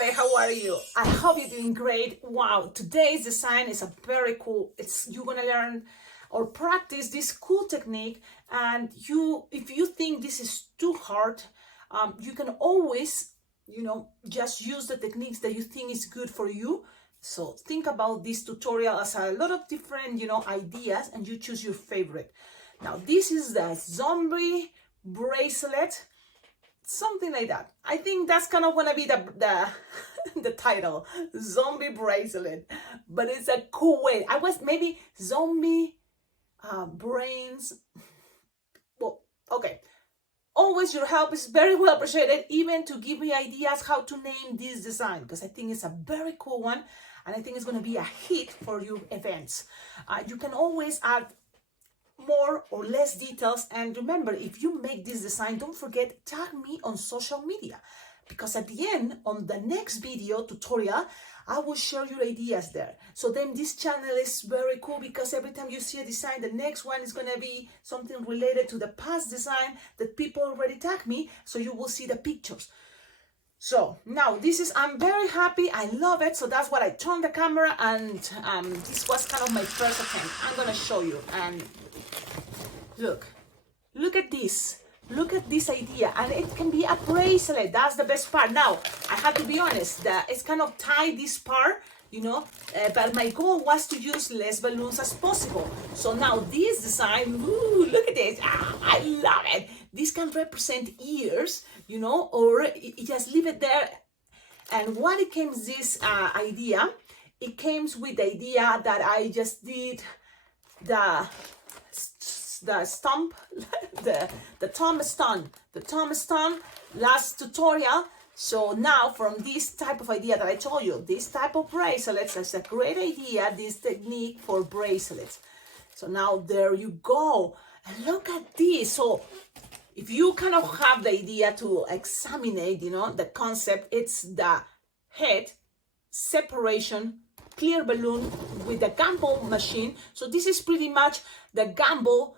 everybody, how are you? I hope you're doing great. Wow, today's design is a very cool, you're gonna learn or practice this cool technique, and if you think this is too hard, you can always, just use the techniques that you think is good for you. So think about this tutorial as a lot of different, ideas, and you choose your favorite. Now, this is the zombie bracelet, something like that. I think that's kind of gonna be the the title, zombie bracelet, but it's a cool way. I was maybe zombie brains. Well, okay. Always your help is very well appreciated, even to give me ideas how to name this design, because I think it's a very cool one, and I think it's going to be a hit for your events. You can always add more or less details, and remember, if you make this design, don't forget, tag me on social media, because at the end, on the next video tutorial, I will share your ideas there. So then this channel is very cool, because every time you see a design, the next one is going to be something related to the past design that people already tagged me, so you will see the pictures. So now I'm very happy, I love it, so that's why I turned the camera, and this was kind of my first attempt. I'm going to show you, and look at this. Look at this idea, and it can be a bracelet. That's the best part. Now, I have to be honest, it's kind of tight, this part, but my goal was to use less balloons as possible. So now this design, look at this. I love it. This can represent ears, or just leave it there. And what it came this idea, it came with the idea that I just did the stump, the thumb stone last tutorial. So now, from this type of idea that I told you, this type of bracelets, that's a great idea, this technique for bracelets. So now there you go, and look at this. So if you kind of have the idea to examine it, the concept, it's the head separation clear balloon with the gamble machine. So this is pretty much the gamble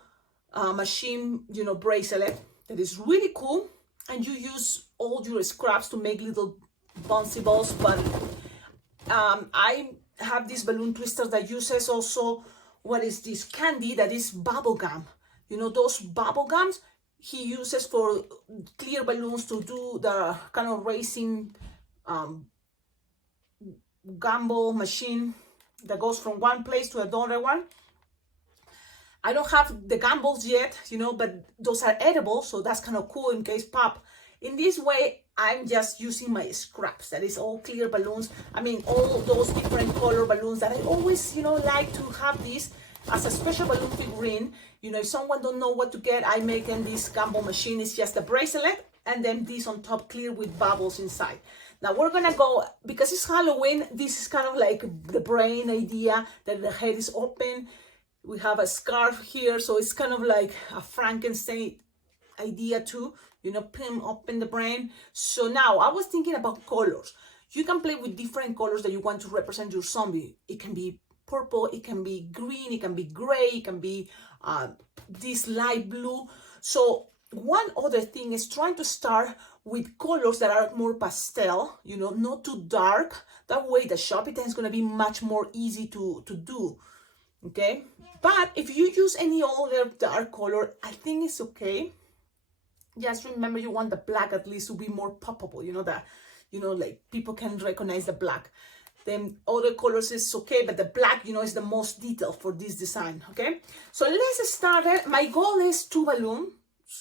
machine, bracelet that is really cool, and you use all your scraps to make little bouncy balls. But I have this balloon twister that uses also what is this candy that is bubble gum. Those bubble gums he uses for clear balloons to do the kind of racing gamble machine that goes from one place to another one. I don't have the gambles yet, but those are edible, so that's kind of cool in case pop. In this way, I'm just using my scraps. That is all clear balloons. I mean, all those different color balloons that I always, like to have this as a special balloon figurine. If someone don't know what to get, I make them this gamble machine. It's just a bracelet, and then this on top clear with bubbles inside. Now we're gonna go, because it's Halloween, this is kind of like the brain idea that the head is open. We have a scarf here, so it's kind of like a Frankenstein idea too, pin open the brain. So now I was thinking about colors. You can play with different colors that you want to represent your zombie. It can be purple, it can be green, it can be gray, it can be this light blue. So one other thing is trying to start with colors that are more pastel, not too dark. That way the shopping time is going to be much more easy to do. Okay, but if you use any other dark color, I think it's okay. Just remember, you want the black at least to be more poppable, like people can recognize the black. Then other colors is okay, but the black, is the most detailed for this design. Okay, so let's start it. My goal is 2 balloons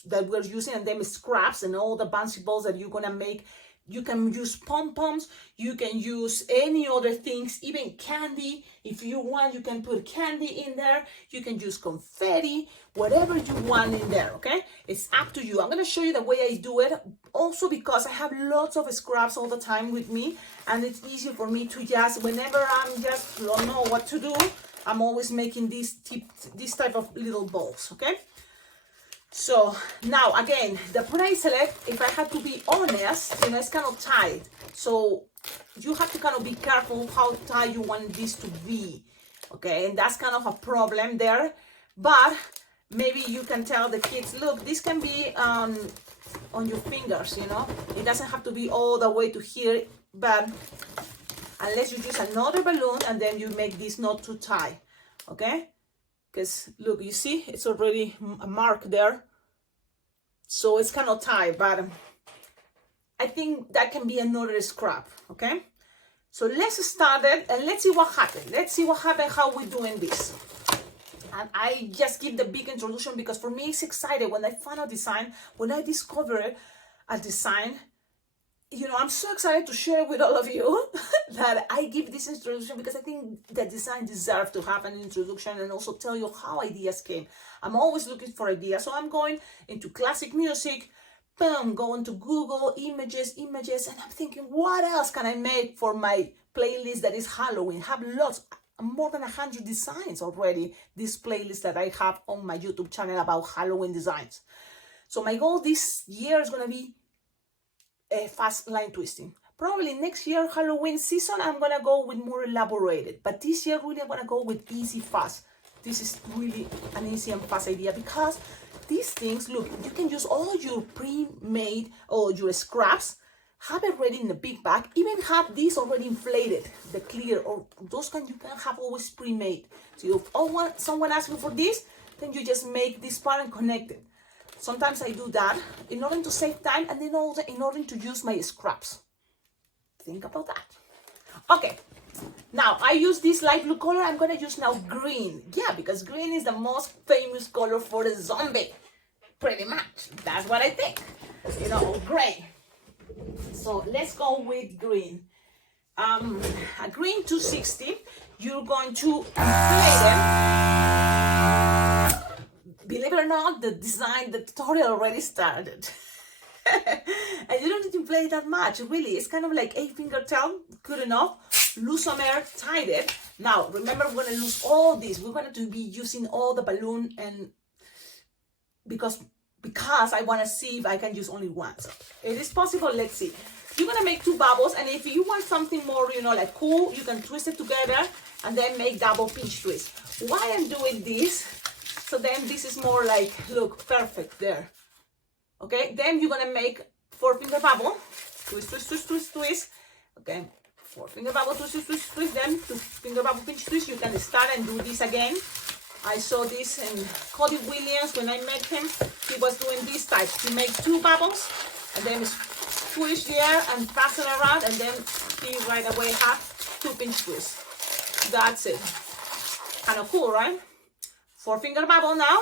that we're using, and then scraps and all the bouncy balls that you're gonna make. You can use pom-poms, you can use any other things, even candy. If you want, you can put candy in there. You can use confetti, whatever you want in there, okay? It's up to you. I'm gonna show you the way I do it, also because I have lots of scraps all the time with me, and it's easier for me to just, whenever I'm just don't know what to do, I'm always making this type of little balls, okay? So now again, the bracelet, if I had to be honest, it's kind of tight. So you have to kind of be careful how tight you want this to be. Okay, and that's kind of a problem there. But maybe you can tell the kids, look, this can be on your fingers, It doesn't have to be all the way to here. but unless you use another balloon and then you make this knot too tight, okay? Because look, you see, it's already a mark there. So it's kind of tight, but I think that can be another scrap, okay? So let's start it and let's see what happened. Let's see what happened, how we're doing this. And I just give the big introduction because for me it's exciting when I find a design, when I discover a design, you know, I'm so excited to share with all of you that I give this introduction because I think the design deserves to have an introduction and also tell you how ideas came. I'm always looking for ideas, so I'm going into classic music, boom, going to Google, images, and I'm thinking, what else can I make for my playlist that is Halloween? Have lots, more than 100 designs already, this playlist that I have on my YouTube channel about Halloween designs. So my goal this year is going to be a fast line twisting. Probably next year, Halloween season, I'm going to go with more elaborated. But this year, really, I'm going to go with easy, fast. This is really an easy and fast idea because these things, look, you can use all your pre-made or your scraps, have it ready in a big bag, even have these already inflated, the clear, or those you can have always pre-made. So if someone asks you for this, then you just make this part and connect it. Sometimes I do that in order to save time and then also in order to use my scraps. Think about that. Okay, now I use this light blue color. I'm going to use now green. Yeah, because green is the most famous color for the zombie. Pretty much. That's what I think. You know, gray. So let's go with green. A green 260. You're going to inflate it. Believe it or not, the tutorial already started. And you don't need to inflate that much, really. It's kind of like 8-finger tail, good enough. Lose some air, tight it. Now, remember, we're going to lose all this. We're going to be using all the balloon, and because I want to see if I can use only one. So it is possible. Let's see. You're going to make 2 bubbles, and if you want something more, you know, like cool, you can twist it together and then make double pinch twist. Why I'm doing this? So then this is more like, look, perfect there. Okay, then you're gonna make 4-finger bubble, twist, twist, twist, twist, twist. Okay, 4-finger bubble, twist, twist, twist, twist, then 2-finger bubble, pinch twist. You can start and do this again. I saw this in Cody Williams when I met him. He was doing this type. He makes 2 bubbles and then squish the air and pass it around, and then he right away have 2 pinch twists. That's it. Kind of cool, right? 4-finger bubble now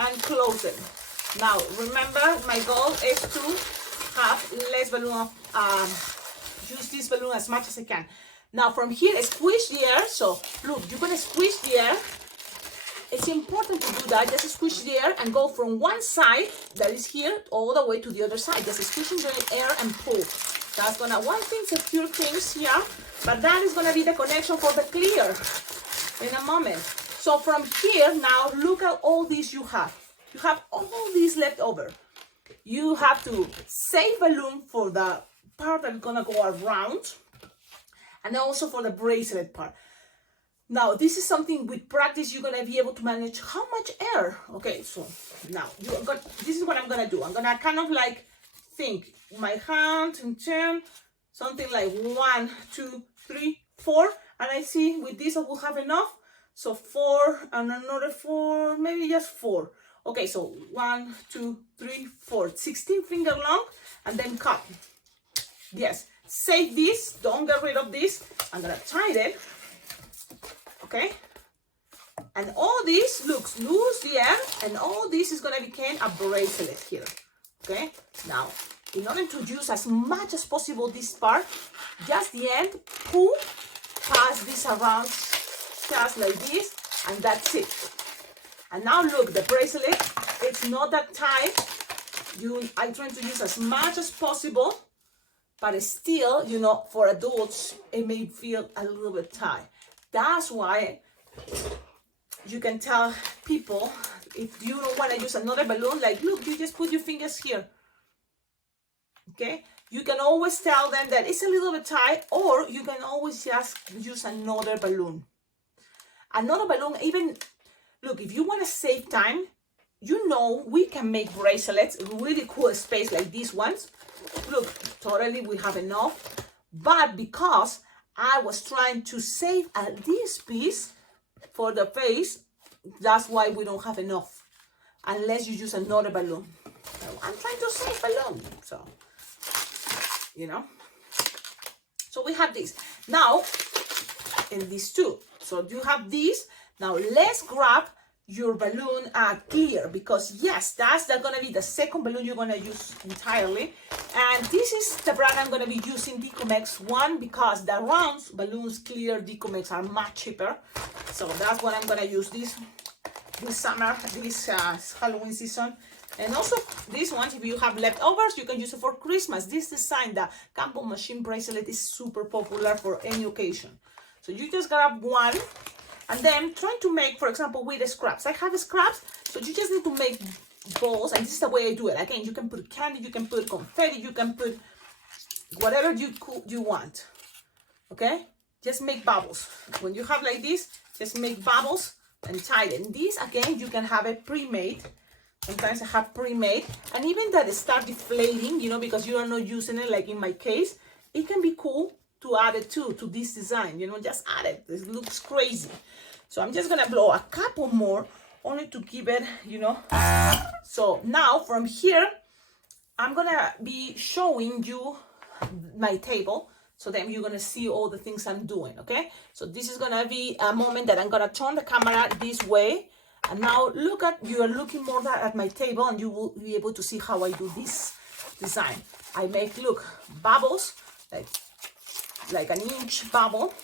and close it. Now remember, my goal is to have less balloon, use this balloon as much as I can. Now from here, squish the air. So look, you're gonna squish the air. It's important to do that. Just squish the air and go from one side that is here all the way to the other side. Just squishing the air and pull. That's gonna, one thing, secure things here, but that is gonna be the connection for the clear in a moment. So from here, now look at all this you have. You have all these left over. You have to save balloon for the part that's gonna go around, and also for the bracelet part. Now, this is something with practice you're gonna be able to manage how much air. Okay, so now this is what I'm gonna do. I'm gonna kind of like think my hand and turn something like 1, 2, 3, 4, and I see with this I will have enough. So 4 and another 4, maybe just 4. Okay, so 1, 2, 3, 4, 16-finger long, and then cut. Yes, save this, don't get rid of this. I'm gonna tie it, okay? And all this, looks, lose the air, and all this is gonna become a bracelet here, okay? Now, in order to use as much as possible this part, just the end, pull, pass this around, just like this, and that's it. And now look, the bracelet, it's not that tight. I'm trying to use as much as possible, but still, you know, for adults, it may feel a little bit tight. That's why you can tell people, if you don't want to use another balloon, like, look, you just put your fingers here. Okay? You can always tell them that it's a little bit tight, or you can always just use another balloon. Another balloon, even, look, if you want to save time, you know, we can make bracelets, really cool space like these ones. Look, totally we have enough. But because I was trying to save this piece for the face, that's why we don't have enough, unless you use another balloon. So I'm trying to save balloon, so, you know. So we have this. Now, and these two. So you have these. Now let's grab your balloon clear, because yes, that's gonna be the second balloon you're gonna use entirely. And this is the brand I'm gonna be using, Decomex one, because the round balloons, clear Decomex, are much cheaper. So that's what I'm gonna use this summer, this Halloween season. And also these ones, if you have leftovers, you can use it for Christmas. This design, the Campbell machine bracelet, is super popular for any occasion. So you just grab one, and then trying to make, for example, with the scraps. I have scraps, so you just need to make balls, and this is the way I do it. Again, you can put candy, you can put confetti, you can put whatever you want. Okay? Just make bubbles. When you have like this, just make bubbles and tie them. This, again, you can have it pre-made. Sometimes I have pre-made, and even that start deflating, you know, because you are not using it, like in my case, it can be cool to add it to this design, you know, just add it. This looks crazy. So I'm just gonna blow a couple more, only to keep it, you know. So now from here, I'm gonna be showing you my table, so then you're gonna see all the things I'm doing, okay? So this is gonna be a moment that I'm gonna turn the camera this way. And now you are looking more at my table, and you will be able to see how I do this design. I make, look, bubbles, like an inch bubble,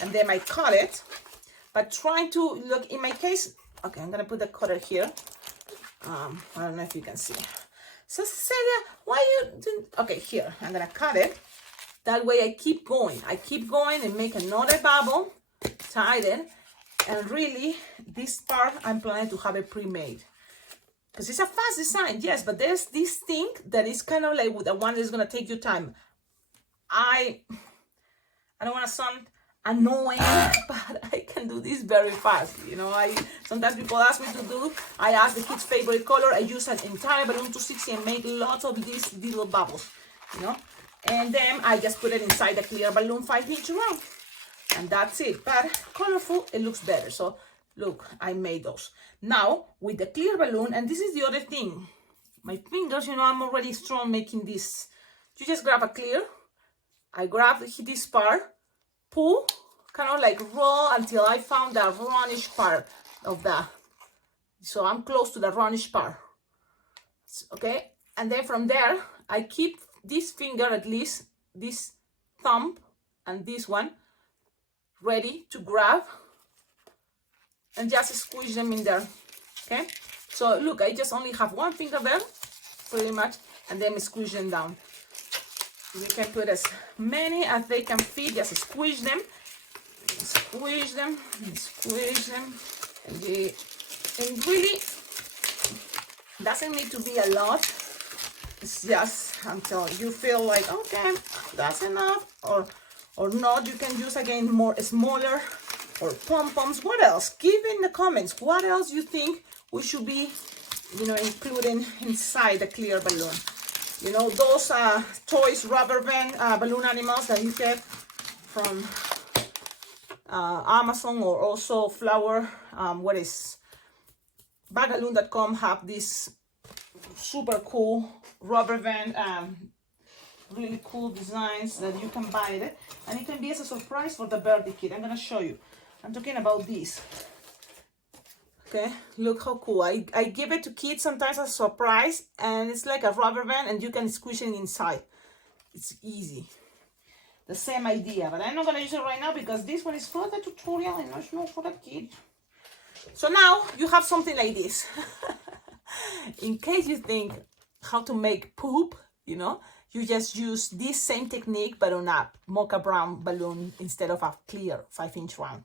and then I cut it, but trying to look, in my case, okay, I'm gonna put the cutter here. I don't know if you can see. So Cecilia, why you didn't, okay, here, I'm gonna cut it. That way I keep going and make another bubble, tie it. And really, this part, I'm planning to have it pre-made. Because it's a fast design, yes, but there's this thing that is kind of like the one that's going to take your time. I don't want to sound annoying, but I can do this very fast. You know, sometimes people ask me to do, I ask the kids' favorite color. I use an entire balloon 260 and make lots of these little bubbles, you know. And then I just put it inside the clear balloon 5-inch round. And that's it. But colorful, it looks better. So look, I made those. Now with the clear balloon, and this is the other thing, my fingers, you know, I'm already strong making this. You just grab a clear, I grab this part, pull, kind of like roll until I found the brownish part of the, so I'm close to the brownish part, okay? And then from there, I keep this finger, at least this thumb and this one, ready to grab and just squeeze them in there, okay? So look, I just only have one finger there, pretty much, and then squeeze them down. We can put as many as they can fit, just squeeze them, squeeze them, and squeeze them, and really doesn't need to be a lot. It's just until you feel like, okay, that's enough, or not. You can use again more smaller or pom-poms. What else? Give in the comments what else you think we should be, you know, including inside the clear balloon. You know, those toys, rubber band balloon animals that you get from Amazon, or also Flower, Bagalloon.com have this super cool rubber band, really cool designs that you can buy it, and it can be as a surprise for the birthday kid. I'm gonna show you. I'm talking about this. Okay, look how cool. I give it to kids sometimes as a surprise, and it's like a rubber band, and you can squish it inside. It's easy. The same idea, but I'm not gonna use it right now because this one is for the tutorial and it's not for the kid. So now you have something like this. In case you think how to make poop, you know, you just use this same technique but on a mocha brown balloon instead of a clear 5-inch round.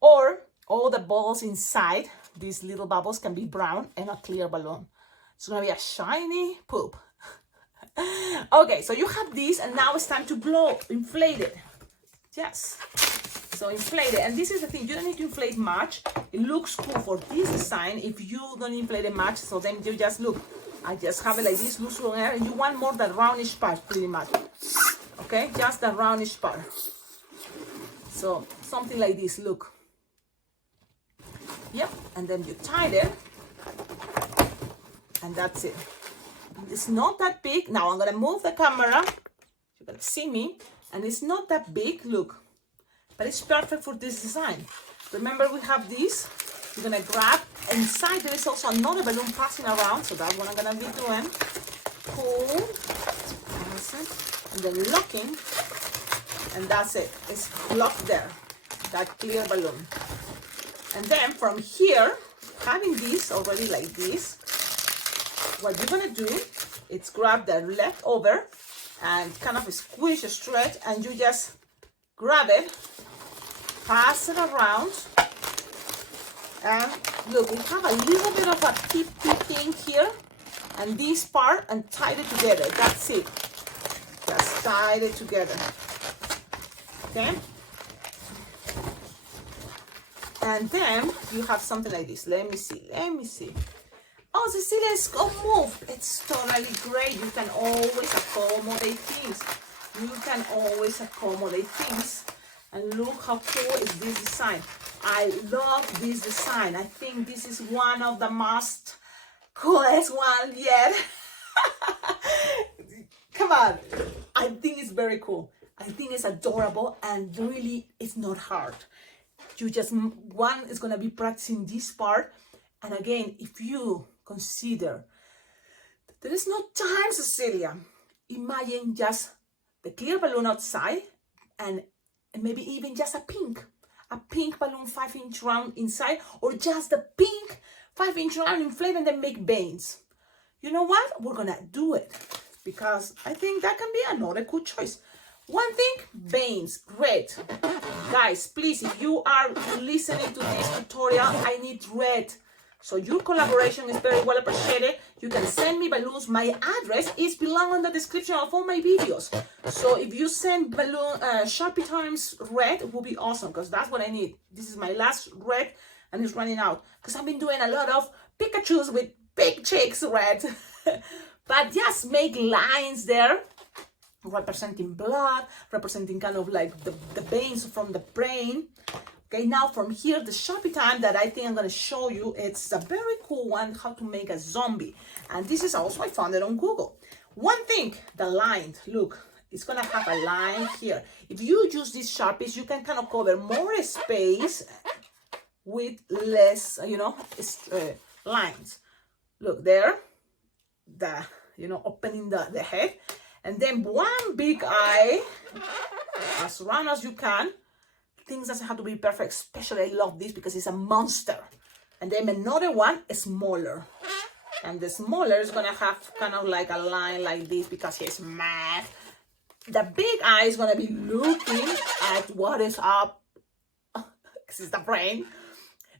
Or all the balls inside these little bubbles can be brown and a clear balloon. It's gonna be a shiny poop. Okay, so you have this, and now it's time to blow, inflate it. Yes. So inflate it, and this is the thing, you don't need to inflate much. It looks cool for this design if you don't inflate it much, so then you just look, I just have it like this, loose on air, and you want more that roundish part pretty much. okay? Just the roundish part. So something like this, look. Yep, and then you tie it, and that's it. It's not that big. Now I'm gonna move the camera. You're gonna see me, and it's not that big, look, but it's perfect for this design. Remember, we have these. You're gonna grab, inside there is also another balloon passing around, so that's what I'm gonna be doing. Pull, and then locking, and that's it. It's locked there, that clear balloon. And then from here, having this already like this, what you're gonna do is grab the leftover and kind of squish, stretch, and you just grab it, pass it around, and look, we have a little bit of a tip thing here, and this part, and tie it together. That's it. Just tie it together. Okay? And then you have something like this. Let me see. Oh, Cecilia, it's moved. It's totally great. You can always accommodate things. And look how cool is this design. I love this design. I think this is one of the most coolest one yet. Come on. I think it's very cool. I think it's adorable, and really it's not hard. You just, one is going to be practicing this part. And again, if you consider there is no time, Cecilia, imagine just the clear balloon outside, and maybe even just a pink balloon 5-inch round inside, or just the pink 5-inch round inflate and then make veins. You know what? We're going to do it, because I think that can be another good choice. One thing, veins, red. Guys, please, if you are listening to this tutorial, I need red. So your collaboration is very well appreciated. You can send me balloons. My address is below in the description of all my videos. So if you send balloon Sharpie times red, it will be awesome, because that's what I need. This is my last red, and it's running out, because I've been doing a lot of Pikachus with big cheeks red. But just make lines there, representing blood, representing kind of like the veins from the brain. Okay, now from here, the Sharpie time that I think I'm going to show you, it's a very cool one, how to make a zombie. And this is also, I found it on Google. One thing, the line, look, it's going to have a line here. If you use these Sharpies, you can kind of cover more space with less, lines. Look there, opening the head. And then one big eye, as round as you can. Things doesn't have to be perfect, especially I love this because it's a monster. And then another one is smaller. And the smaller is gonna have kind of like a line like this because he's mad. The big eye is gonna be looking at what is up, because it's the brain.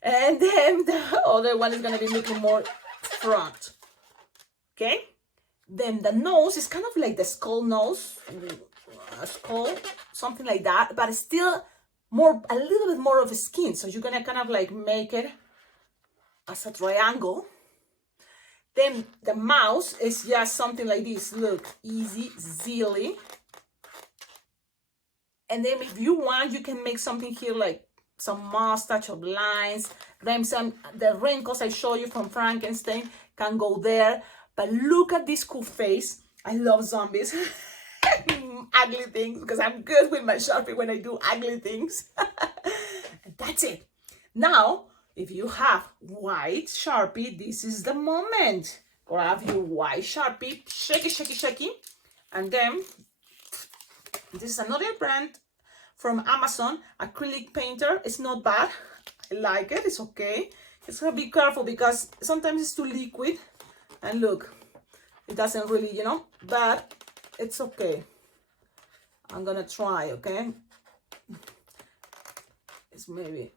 And then the other one is gonna be looking more front. Okay? Then the nose is kind of like the skull nose, skull, something like that, but it's still a little bit more of a skin. So you're gonna kind of like make it as a triangle. Then the mouse is just something like this. Look, easy, zilly. And then if you want, you can make something here like some mustache of lines. Then the wrinkles I show you from Frankenstein can go there. But look at this cool face. I love zombies. Ugly things, because I'm good with my Sharpie when I do ugly things. And that's it. Now, if you have white Sharpie, this is the moment. Grab your white Sharpie, shake it. And then, this is another brand from Amazon, acrylic painter. It's not bad. I like it. It's okay. Just gotta be careful because sometimes it's too liquid. And look, it doesn't really, but it's okay. I'm gonna try, okay? It's maybe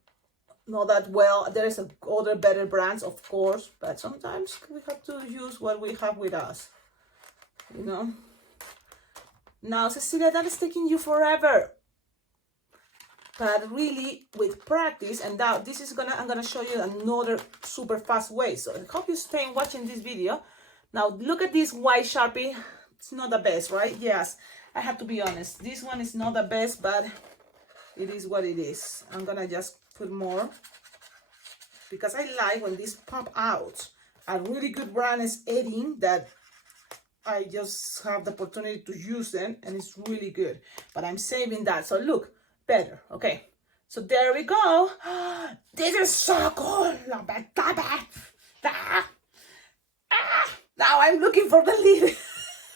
not that well. There is other better brands, of course, but sometimes we have to use what we have with us, Now, Cecilia, that is taking you forever. But really, with practice, and now I'm gonna show you another super fast way. So I hope you stay watching this video. Now, look at this white Sharpie it's not the best, right? Yes, I have to be honest. This one is not the best, but it is what it is. I'm gonna just put more because I like when these pop out. A really good brand is Edding that I just have the opportunity to use them, and it's really good. But I'm saving that. So look, better. Okay. So there we go. This is so cool. Now I'm looking for the lid.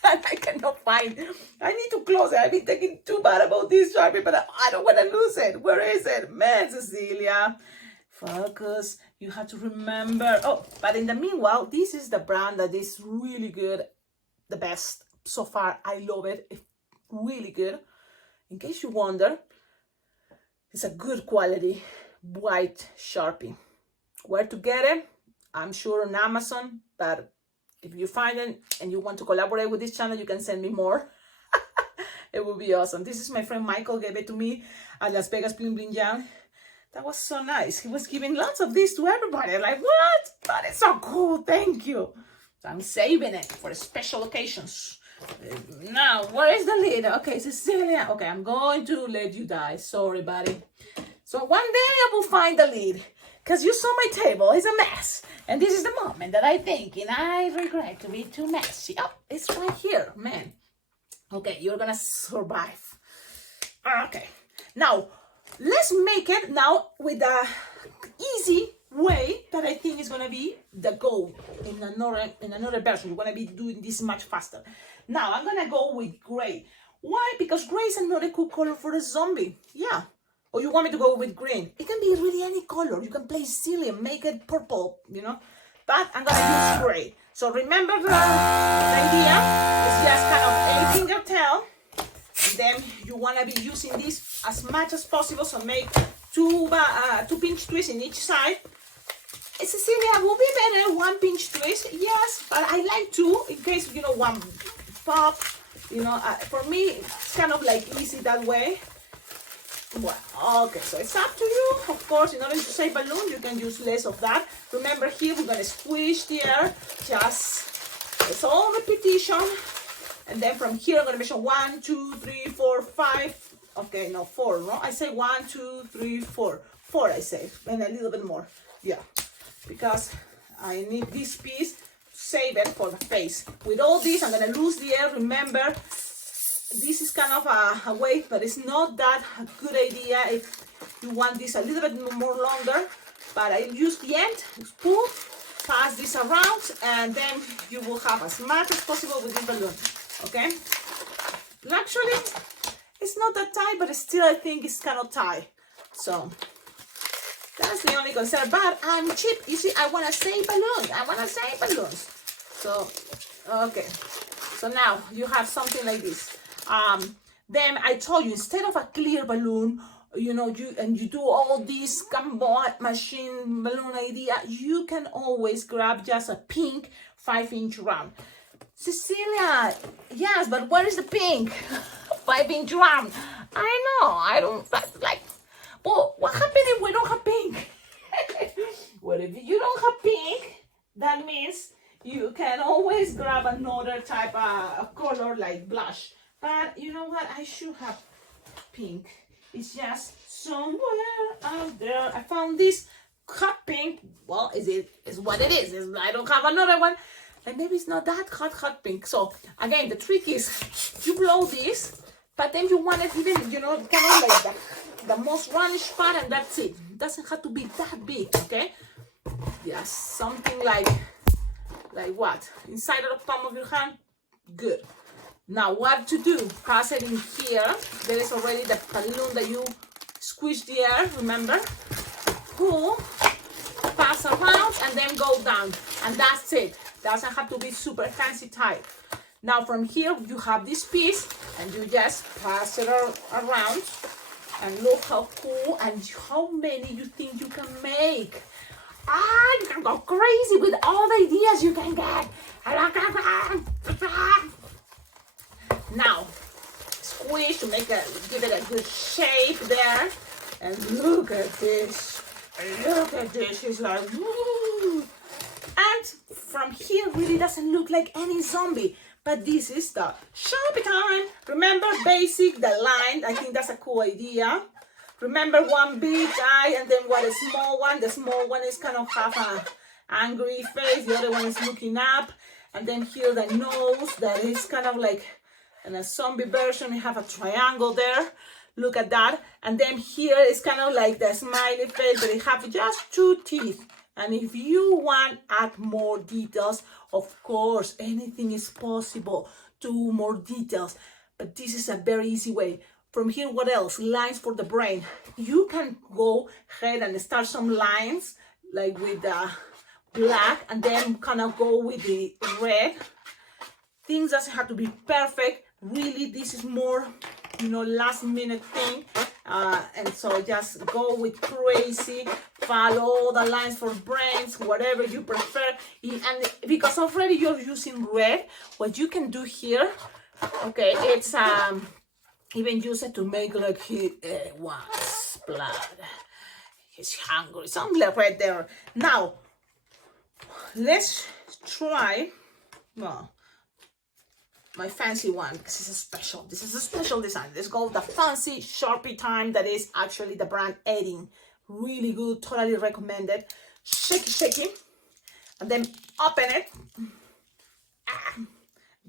And I cannot find. I need to close it. I've been thinking too bad about this Sharpie, but I don't want to lose it. Where is it? Man, Cecilia. Focus. You have to remember. Oh, but in the meanwhile, this is the brand that is really good. The best so far. I love it. It's really good. In case you wonder, it's a good quality white Sharpie. Where to get it? I'm sure on Amazon, but if you find it and you want to collaborate with this channel, you can send me more. It will be awesome. This is my friend Michael gave it to me at Las Vegas Bling Bling Jam. That was so nice. He was giving lots of this to everybody. I'm like, what? That is so cool. Thank you. So I'm saving it for special occasions. Now, where is the lid? Okay, Cecilia. Okay, I'm going to let you die. Sorry, buddy. So one day I will find the lid. Because you saw my table. It's a mess. And this is the moment that I think, and I regret to be too messy. Oh, it's right here, man. Okay, you're going to survive. Okay. Now, let's make it now with the easy way that I think is going to be the goal in another version. You're going to be doing this much faster. Now, I'm going to go with gray. Why? Because gray is another cool color for a zombie. Yeah. Or you want me to go with green? It can be really any color. You can play silly and make it purple, you know. But I'm going to use gray. So remember the idea is just kind of a fingertail. And then you want to be using this as much as possible. So make two pinch twists in each side. Cecilia, will be better one pinch twist. Yes, but I like two in case, you know, one pop. You know, for me, it's kind of like easy that way. Well, okay, so it's up to you. Of course, in order to save balloon, you can use less of that. Remember here, we're going to squish the air. It's all repetition. And then from here, I'm going to measure 1, 2, 3, 4, 5. Okay, no, 4, no? I say 1, 2, 3, 4. 4, I say, and a little bit more. Yeah, because I need this piece to save it for the face. With all this, I'm going to lose the air. Remember, this is kind of a weight, but it's not that a good idea if you want this a little bit more longer. But I use the end, pull, pass this around, and then you will have as much as possible with this balloon. Okay? Actually, it's not that tight, but still I think it's kind of tight. So that's the only concern. But I'm cheap. You see, I want to save balloons. So, okay. So now you have something like this. Then I told you, instead of a clear balloon, you know, you do all this combo machine balloon idea, you can always grab just a pink 5-inch round. Cecilia, yes, but where is the pink 5-inch round? I know, I don't like. Well, what happens if we don't have pink? Well, if you don't have pink, that means you can always grab another type of color like blush. But you know what? I should have pink. It's just somewhere out there. I found this hot pink. Well, is what it is. I don't have another one. And maybe it's not that hot pink. So again, the trick is you blow this, but then you want it even, you know, kind of like the most roundish part, and that's it. It doesn't have to be that big, okay? Yes, something like what? Inside of the palm of your hand? Good. Now what to do? Pass it in here. There is already the balloon that you squish the air, remember? Pull, pass around, and then go down. And that's it. Doesn't have to be super fancy tight. Now from here, you have this piece, and you just pass it around. And look how cool and how many you think you can make. You can go crazy with all the ideas you can get. Now, squish to give it a good shape there. And look at this. It's like, woo. And from here, really doesn't look like any zombie. But this is the Sharpie time. Remember basic, the line. I think that's a cool idea. Remember one big eye and then what a small one. The small one is kind of have an angry face. The other one is looking up. And then here the nose that is kind of like in a zombie version. You have a triangle there. Look at that. And then here is kind of like the smiley face, but it have just 2 teeth. And if you want to add more details, of course, anything is possible. Do more details. But this is a very easy way. From here, what else? Lines for the brain. You can go ahead and start some lines, like with the black, and then kind of go with the red. Things doesn't have to be perfect. Really, this is more, you know, last minute thing. And so just go with crazy, follow the lines for brains, whatever you prefer. And because already you're using red, what you can do here, okay, it's even use it to make like he wants blood. He's hungry, something like right there. Now, let's try, well, my fancy one, because it's a special. This is a special design. Let's go with the fancy Sharpie time that is actually the brand Edding. Really good, totally recommended. Shake it, and then open it.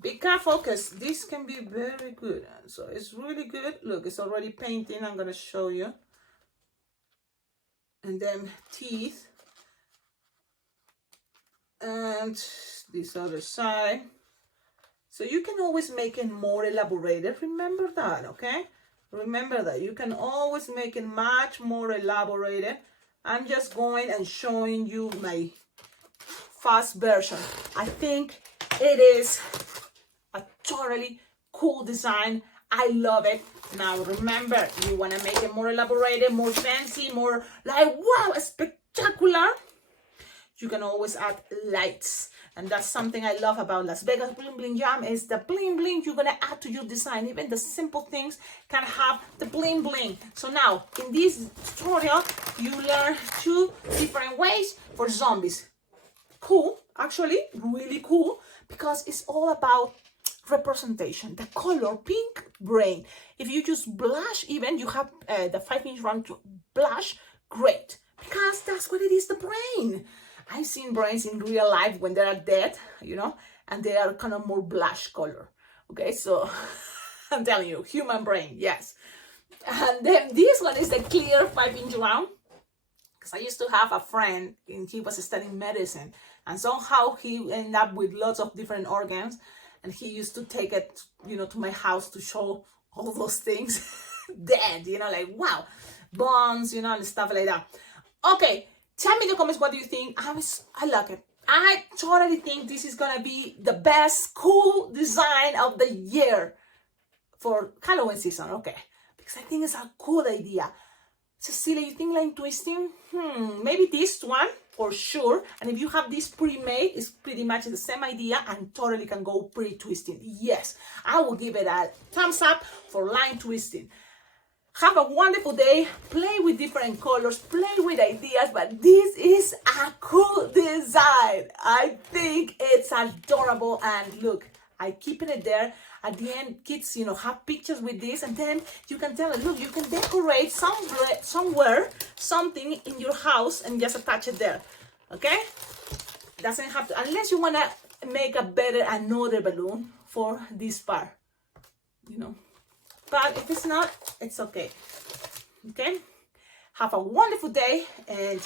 Be careful, because this can be very good. So it's really good. Look, it's already painting. I'm going to show you. And then teeth. And this other side. So you can always make it more elaborated. Remember that, okay? Remember that. You can always make it much more elaborated. I'm just going and showing you my fast version. I think it is a totally cool design. I love it. Now remember, you want to make it more elaborated, more fancy, more like, wow, spectacular. You can always add lights. And that's something I love about Las Vegas Bling Bling Jam is the bling bling you're going to add to your design. Even the simple things can have the bling bling. So now, in this tutorial, you learn 2 different ways for zombies. Cool, actually, really cool, because it's all about representation. The color pink brain. If you just blush, even you have the 5-inch round to blush, great, because that's what it is, the brain. I've seen brains in real life when they are dead, you know, and they are kind of more blush color. Okay, so I'm telling you, human brain, yes. And then this one is the clear 5-inch round, because I used to have a friend and he was studying medicine, and somehow he ended up with lots of different organs, and he used to take it, you know, to my house to show all those things dead, you know, like, wow, bones, you know, and stuff like that. Okay. Tell me in the comments, what do you think? I like it. I totally think this is gonna be the best cool design of the year for Halloween season, okay? Because I think it's a cool idea. Cecilia, you think line twisting? Maybe this one for sure. And if you have this pre-made, it's pretty much the same idea and totally can go pre-twisting. Yes, I will give it a thumbs up for line twisting. Have a wonderful day. Play with different colors, play with ideas, but this is a cool design. I think it's adorable, and look, I keeping it there. At the end, kids, you know, have pictures with this, and then you can tell it, look, you can decorate somewhere, something in your house and just attach it there, okay? Doesn't have to, unless you want to make another balloon for this part, you know. But if it's not, it's okay. Okay? Have a wonderful day. And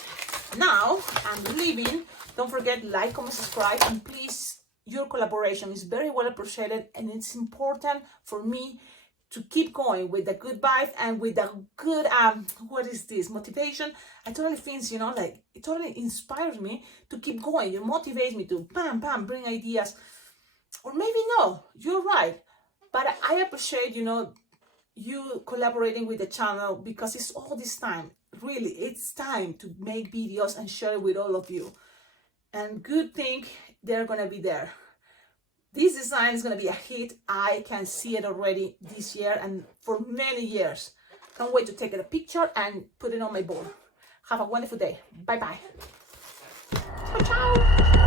now I'm leaving. Don't forget, like, comment, subscribe. And please, your collaboration is very well appreciated. And it's important for me to keep going with the good vibes and with the good, what is this, motivation. I totally think, you know, like, it totally inspires me to keep going. It motivates me to bring ideas. Or maybe no, you're right. But I appreciate, you know, you collaborating with the channel, because it's all this time. Really, it's time to make videos and share it with all of you. And good thing they're gonna be there. This design is gonna be a hit. I can see it already this year and for many years. Can't wait to take a picture and put it on my board. Have a wonderful day. Bye bye. Ciao, ciao.